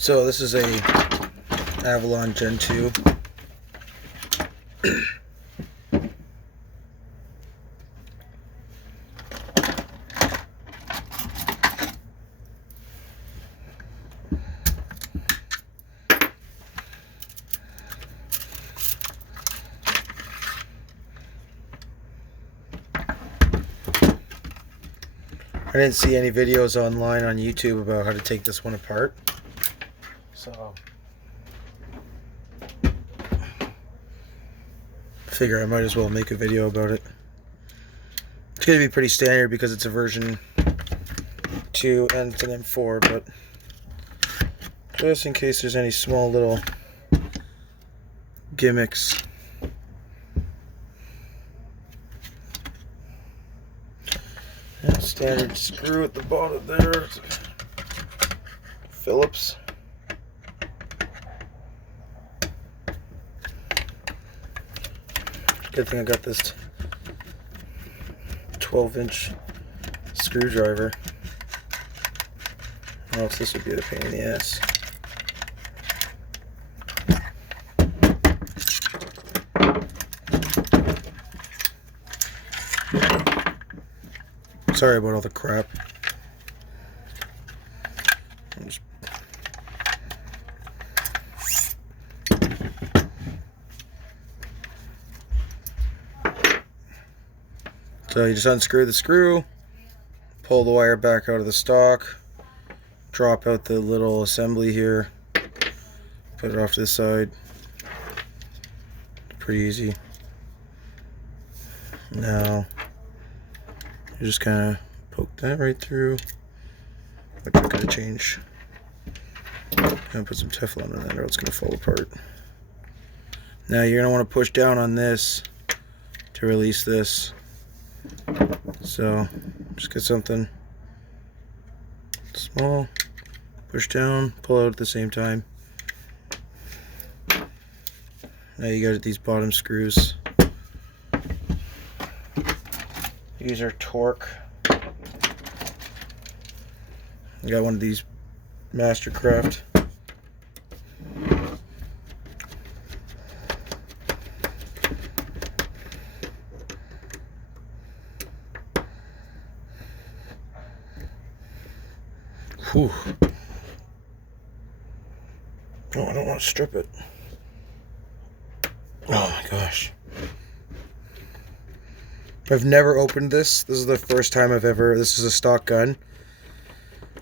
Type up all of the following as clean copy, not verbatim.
So this is a Avalon Gen 2. I didn't see any videos online on YouTube about how to take this one apart, so figure I might as well make a video about it. It's going to be pretty standard because it's a version 2 and it's an M4, but just in case there's any small little gimmicks. And standard screw at the bottom there, Phillips. Good thing I got this 12-inch screwdriver, or else this would be a pain in the ass. Sorry about all the crap. So you just unscrew the screw, pull the wire back out of the stock, drop out the little assembly here, put it off to the side. Pretty easy. Now you just kind of poke that right through. Which I'm going to change. I'm going to put some Teflon in that or it's going to fall apart. Now you're going to want to push down on this to release this. So just get something small, push down, pull out at the same time. Now you got these bottom screws. These are torque. I got one of these Mastercraft. Whew. Oh, I don't want to strip it. Oh my gosh. I've never opened this. This is the first time I've ever... This is a stock gun.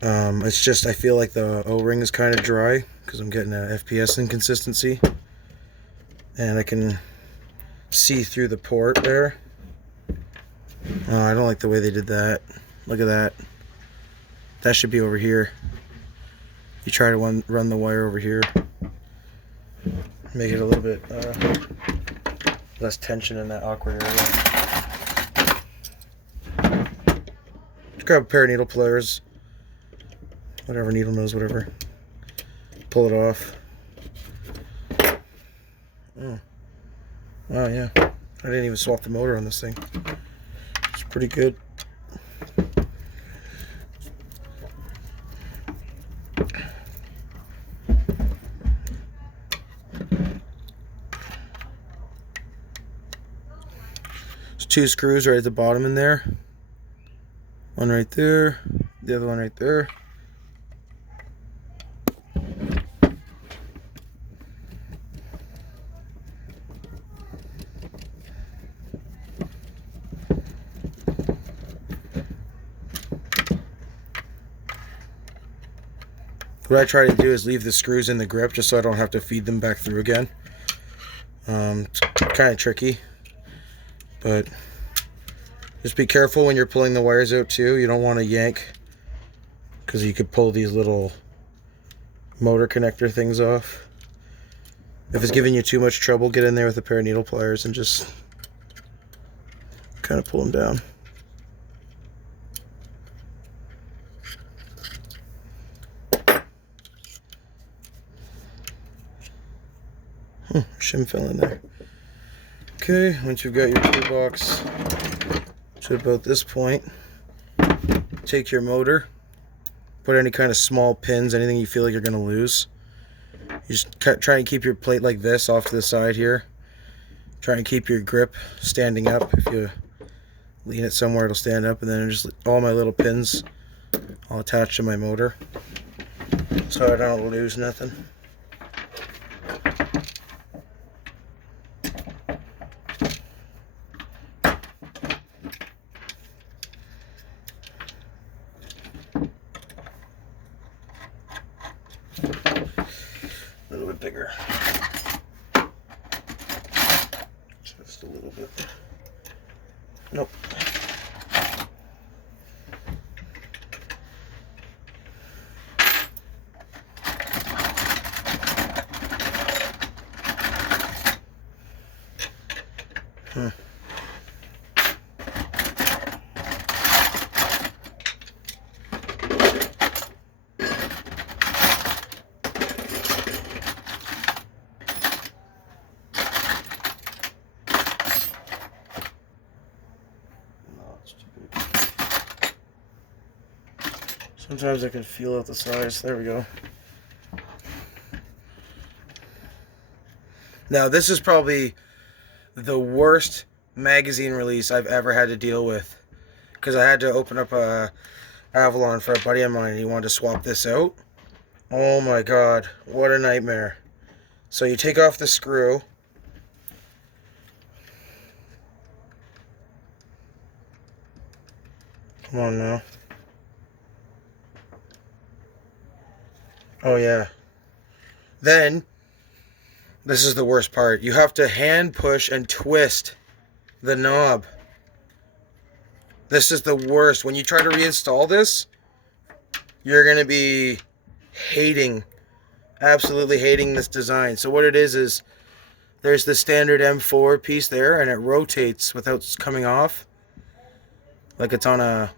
It's just I feel like the O-ring is kind of dry because I'm getting a FPS inconsistency. And I can see through the port there. Oh, I don't like the way they did that. Look at that. That should be over here. You try to run the wire over here. Make it a little bit less tension in that awkward area. Just grab a pair of needle pliers. Whatever, needle nose, whatever. Pull it off. Oh. Wow, yeah. I didn't even swap the motor on this thing. It's pretty good. There's 2 screws right at the bottom in there. One right there, the other one right there. What I try to do is leave the screws in the grip just so I don't have to feed them back through again. It's kind of tricky, but just be careful when you're pulling the wires out too. You don't want to yank because you could pull these little motor connector things off. If it's giving you too much trouble, get in there with a pair of needle pliers and just kind of pull them down. Shim fell in there. Okay, once you've got your gearbox to about this point, take your motor, put any kind of small pins, anything you feel like you're going to lose. You just try and keep your plate like this off to the side here. Try and keep your grip standing up. If you lean it somewhere, it'll stand up, and then just all my little pins I'll attach to my motor so I don't lose nothing. A little bit bigger. Just a little bit. Nope. Sometimes I can feel out the size. There we go. Now this is probably the worst magazine release I've ever had to deal with, because I had to open up a Avalon for a buddy of mine and he wanted to swap this out. Oh my god, what a nightmare. So you take off the screw. Come on now. Oh yeah. Then, this is the worst part. You have to hand push and twist the knob. This is the worst. When you try to reinstall this, you're going to be absolutely hating this design. So what it is there's the standard M4 piece there, and it rotates without coming off. Like it's on a,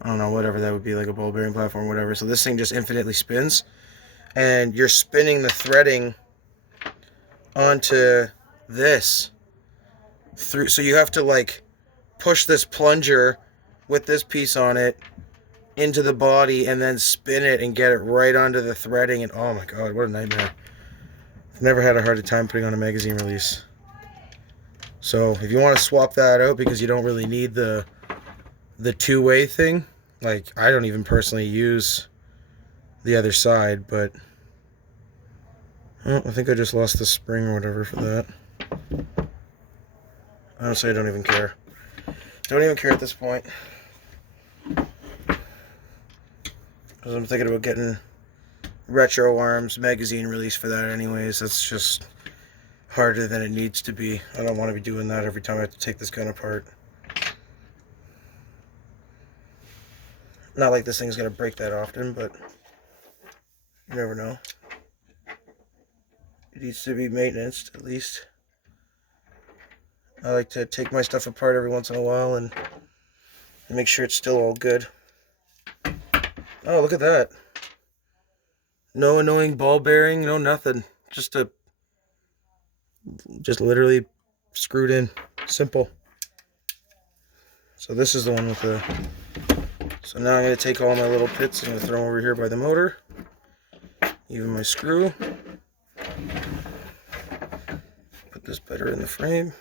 I don't know, whatever that would be, like a ball bearing platform, whatever. So this thing just infinitely spins, and you're spinning the threading onto this through. So you have to like push this plunger with this piece on it into the body and then spin it and get it right onto the threading. And oh my god, what a nightmare. I've never had a harder time putting on a magazine release. So if you want to swap that out because you don't really need the two-way thing, like I don't even personally use the other side, but oh, I think I just lost the spring or whatever for that. Honestly, I don't even care. Don't even care at this point. Because I'm thinking about getting Retro Arms magazine release for that anyways. That's just harder than it needs to be. I don't want to be doing that every time I have to take this gun apart. Not like this thing's going to break that often, but you never know. It needs to be maintained, at least. I like to take my stuff apart every once in a while and make sure it's still all good. Oh, look at that. No annoying ball bearing, no nothing. Just literally screwed in. Simple. So this is the one with the... So now I'm going to take all my little pits and I'm going to throw them over here by the motor. Even my screw. Put this better in the frame.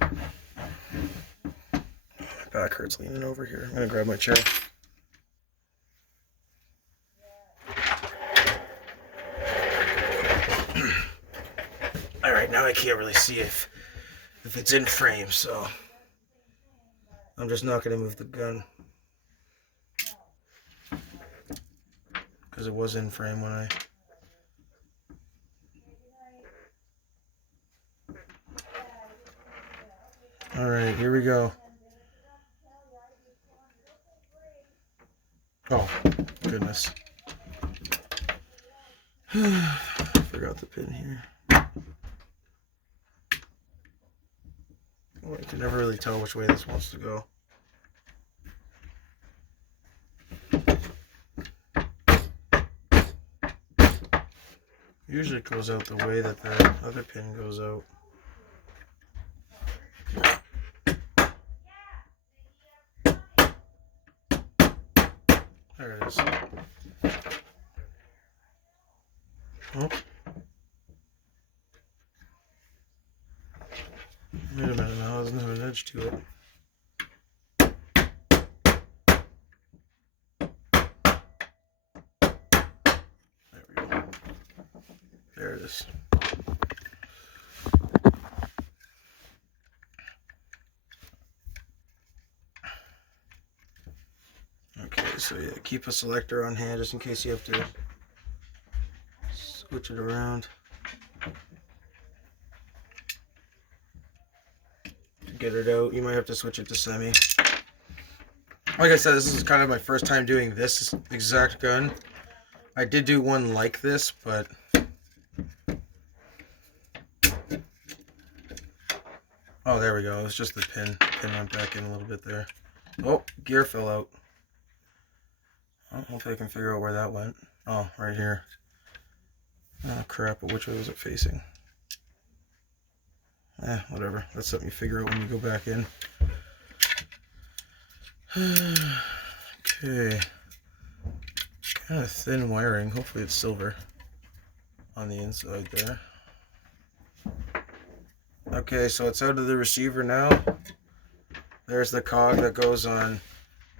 My back hurts leaning over here. I'm going to grab my chair. Alright, now I can't really see if it's in frame, so I'm just not going to move the gun. Because it was in frame when I... Alright, here we go. Oh, goodness. Forgot the pin here. Well, you can never really tell which way this wants to go. Usually it goes out the way that the other pin goes out. There it is. Oh. Wait a minute now, it doesn't have an edge to it. There we go. There it is. Okay, so yeah, keep a selector on hand just in case you have to switch it around. To get it out, you might have to switch it to semi. Like I said, this is kind of my first time doing this exact gun. I did do one like this, but oh, there we go. It's just the pin. Pin went back in a little bit there. Oh, gear fell out. Oh, hopefully I can figure out where that went. Oh, right here. Oh crap, but which way was it facing? Whatever. That's something you figure out when you go back in. Okay. Kind of thin wiring. Hopefully it's silver on the inside there. Okay, so it's out of the receiver now. There's the cog that goes on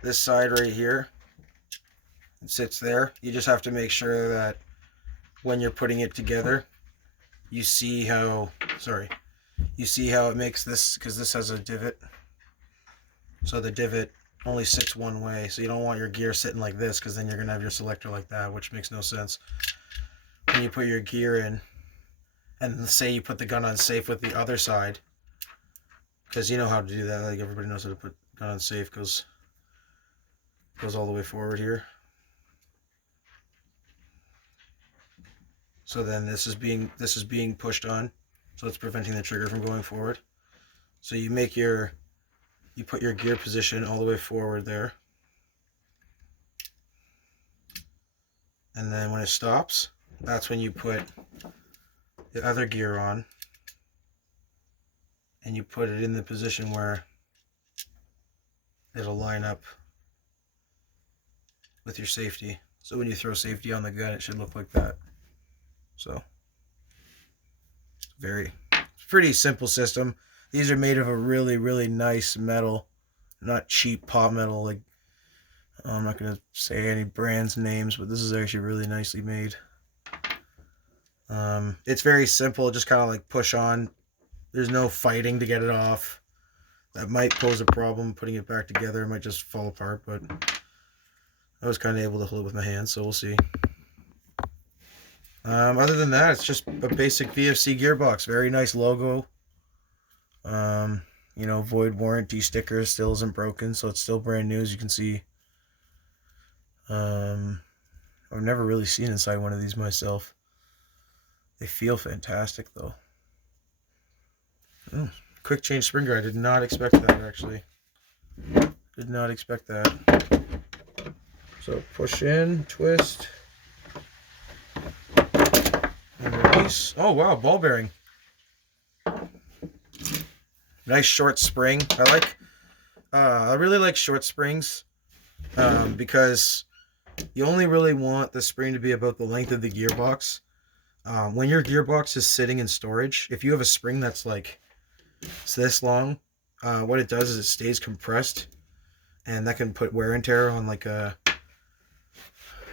this side right here. It sits there. You just have to make sure that when you're putting it together, you see how it makes this, because this has a divot. So the divot only sits one way, so you don't want your gear sitting like this, because then you're going to have your selector like that, which makes no sense. When you put your gear in, and say you put the gun on safe with the other side, because you know how to do that, like everybody knows how to put gun on safe, goes all the way forward here. So then this is being pushed on, so it's preventing the trigger from going forward. So you put your gear position all the way forward there. And then when it stops, that's when you put the other gear on. And you put it in the position where it'll line up with your safety. So when you throw safety on the gun, it should look like that. So, pretty simple system. These are made of a really, really nice metal, not cheap pop metal. Like, I'm not going to say any brands names, but this is actually really nicely made. It's very simple, just kind of like push on. There's no fighting to get it off. That might pose a problem putting it back together. It might just fall apart, but I was kind of able to hold it with my hands, so we'll see. Other than that, it's just a basic VFC gearbox. Very nice logo. You know, void warranty sticker still isn't broken, so it's still brand new, as you can see. I've never really seen inside one of these myself. They feel fantastic, though. Quick change spring guide. I did not expect that, actually. Did not expect that. So push in, twist, and release. Oh wow, ball bearing. Nice short spring. I really like short springs, because you only really want the spring to be about the length of the gearbox. When your gearbox is sitting in storage, if you have a spring that's like this long, what it does is it stays compressed, and that can put wear and tear on, like a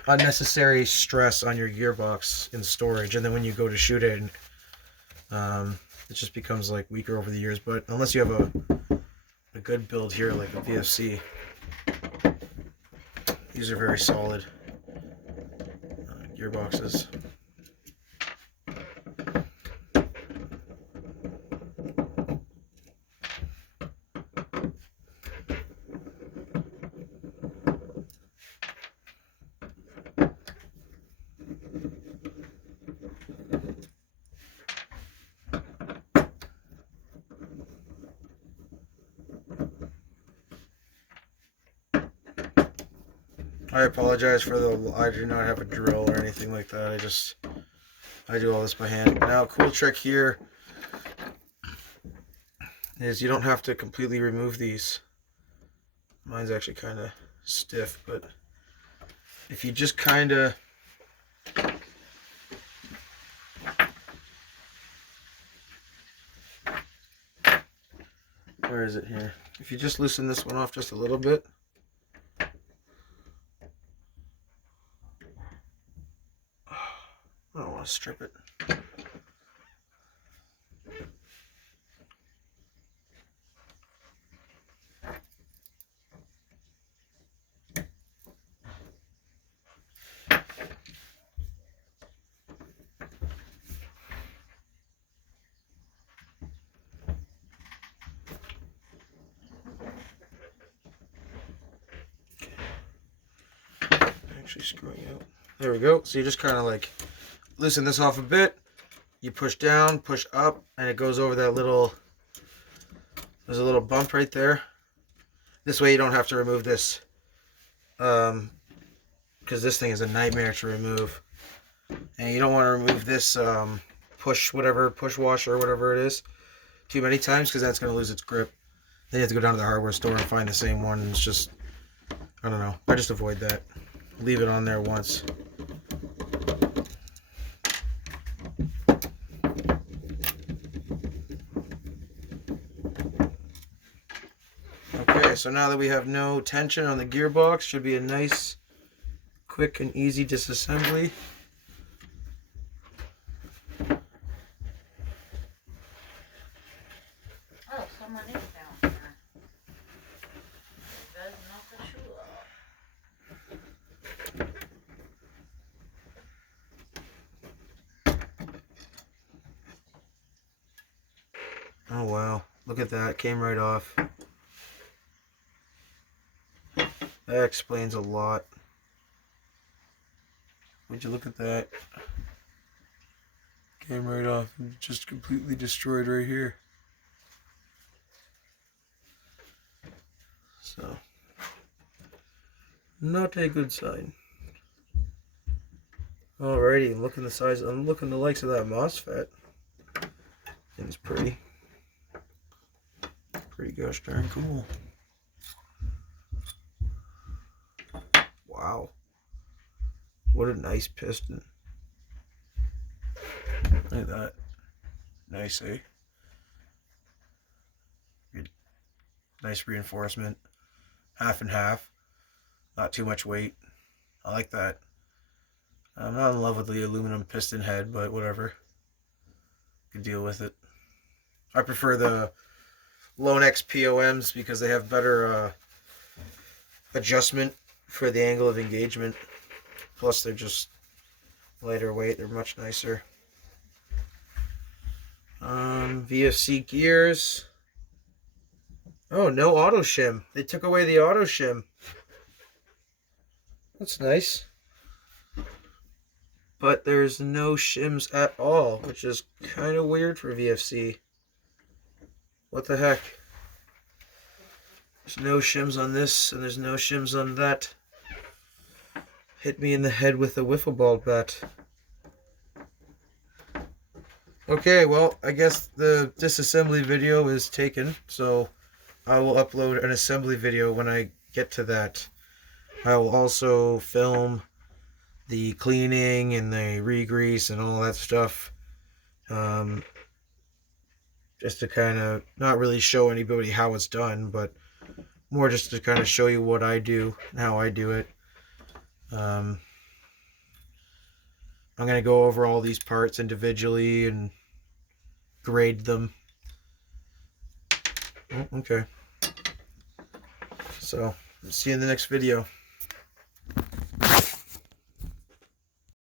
unnecessary stress on your gearbox in storage, and then when you go to shoot it, it just becomes like weaker over the years. But unless you have a good build here like a VFC, these are very solid gearboxes. I apologize for I do not have a drill or anything like that. I do all this by hand. Now, a cool trick here is you don't have to completely remove these. Mine's actually kind of stiff, but if you just kind of where is it here? If you just loosen this one off just a little bit. I don't want to strip it. Actually screwing out. There we go. So you just kind of like loosen this off a bit. You push down, push up, and it goes over that little, there's a little bump right there. This way you don't have to remove this, because this thing is a nightmare to remove. And you don't want to remove this push washer or whatever it is too many times, because that's going to lose its grip. Then you have to go down to the hardware store and find the same one. It's just, I don't know. I just avoid that. Leave it on there once. Okay, so now that we have no tension on the gearbox, should be a nice, quick and easy disassembly. Oh, someone is down there. Does not the shoe off. Oh wow, look at that, came right off. That explains a lot. Would you look at that? Came right off and just completely destroyed right here. So, not a good sign. Alrighty, looking the size, I'm looking the likes of that MOSFET. It's pretty gosh darn cool. Wow. What a nice piston. Look at that. Nice, eh? Good. Nice reinforcement. Half and half. Not too much weight. I like that. I'm not in love with the aluminum piston head, but whatever. Could deal with it. I prefer the Lonex POMs because they have better adjustment for the angle of engagement. Plus they're just lighter weight. They're much nicer. VFC gears. Oh, no auto shim. They took away the auto shim. That's nice. But there's no shims at all, which is kind of weird for VFC. What the heck? There's no shims on this, and there's no shims on that. Hit me in the head with a wiffle ball bat. Okay, well, I guess the disassembly video is taken, so I will upload an assembly video when I get to that. I will also film the cleaning and the re-grease and all that stuff. Just to kind of not really show anybody how it's done, but more just to kind of show you what I do and how I do it. I'm going to go over all these parts individually and grade them. Oh, okay. So, see you in the next video.